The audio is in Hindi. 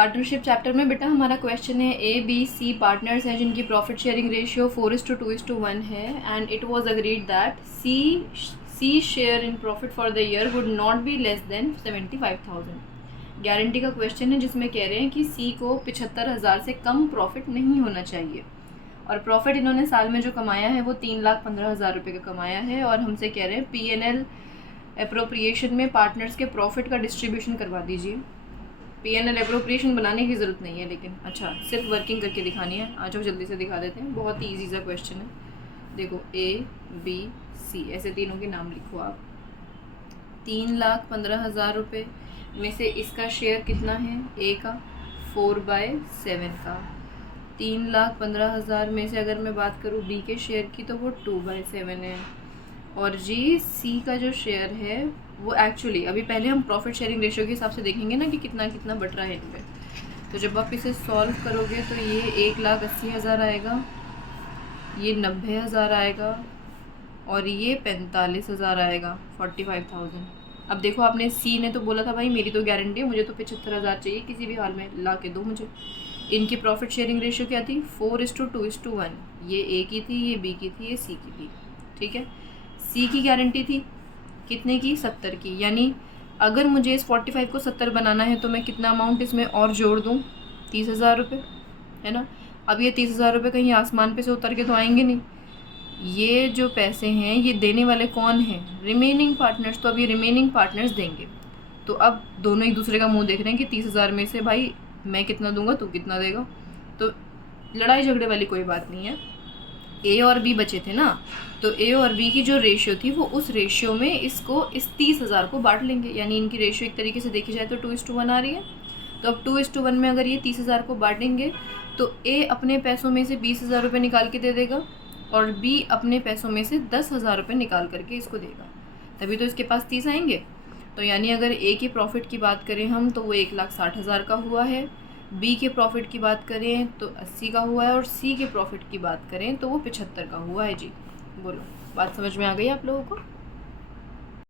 पार्टनरशिप चैप्टर में बेटा हमारा क्वेश्चन है ए बी सी पार्टनर्स हैं जिनकी प्रॉफिट शेयरिंग रेशियो 4:2:1 है and it was agreed that C share in profit for the year would not be less than 75,000। Guarantee का क्वेश्चन है जिसमें कह रहे हैं कि सी को 75,000 से कम प्रॉफिट नहीं होना चाहिए और प्रॉफिट इन्होंने साल में जो कमाया है वो 3,15,000 रुपये का कमाया है और हमसे कह रहे हैं P&L अप्रोप्रिएशन में पार्टनर्स के प्रॉफिट का डिस्ट्रीब्यूशन करवा दीजिए। P&L अप्रोप्रिएशन बनाने की ज़रूरत नहीं है लेकिन अच्छा सिर्फ वर्किंग करके दिखानी है। आ जाओ जल्दी से दिखा देते हैं, बहुत ही ईजी सा क्वेश्चन है। देखो A B C ऐसे तीनों के नाम लिखो आप। 3,15,000 रुपये में से इसका शेयर कितना है, A का 4/7 का। 3,15,000 में से अगर मैं बात करूँ B के शेयर की तो वो 2/7 है और जी C का जो शेयर है वो एक्चुअली अभी पहले हम प्रॉफिट शेयरिंग रेशियो के हिसाब से देखेंगे ना कि कितना कितना बट रहा है इनमें। तो जब आप इसे सॉल्व करोगे तो ये 1,80,000 आएगा, ये 90,000 आएगा और ये 45,000 आएगा, 45,000। अब देखो आपने C ने तो बोला था भाई मेरी तो गारंटी है, मुझे तो 75,000 चाहिए किसी भी हाल में, ला के दो मुझे। इनकी प्रॉफिट शेयरिंग रेशियो क्या थी, 4:2:1। ये A की थी, ये B की थी, ये C की थी। ठीक है, C की गारंटी थी कितने की, 70 की। यानी अगर मुझे इस 45 को 70 बनाना है तो मैं कितना अमाउंट इसमें और जोड़ दूँ, 30,000 रुपये, है ना। अब ये 30,000 रुपये कहीं आसमान पे से उतर के तो आएंगे नहीं। ये जो पैसे हैं ये देने वाले कौन हैं, रिमेनिंग पार्टनर्स। तो अब ये रिमेनिंग पार्टनर्स देंगे। तो अब दोनों एक दूसरे का मुंह देख रहे हैं कि 30,000 में से भाई मैं कितना दूंगा, तू कितना देगा। तो लड़ाई झगड़े वाली कोई बात नहीं है। A और B बचे थे ना, तो A और B की जो रेशियो थी वो उस रेशियो में इसको इस 30,000 को बांट लेंगे। यानी इनकी रेशियो एक तरीके से देखी जाए तो 2:1 आ रही है। तो अब 2:1 में अगर ये 30,000 को बांटेंगे तो A अपने पैसों में से 20,000 रुपये निकाल के दे देगा और B अपने पैसों में से 10,000 रुपये निकाल करके इसको देगा, तभी तो इसके पास 30 आएंगे। तो यानी अगर A की प्रॉफिट की बात करें हम तो वो 1,60,000 का हुआ है, B के प्रॉफिट की बात करें तो 80 का हुआ है और C के प्रॉफिट की बात करें तो वो 75 का हुआ है। जी बोलो, बात समझ में आ गई आप लोगों को।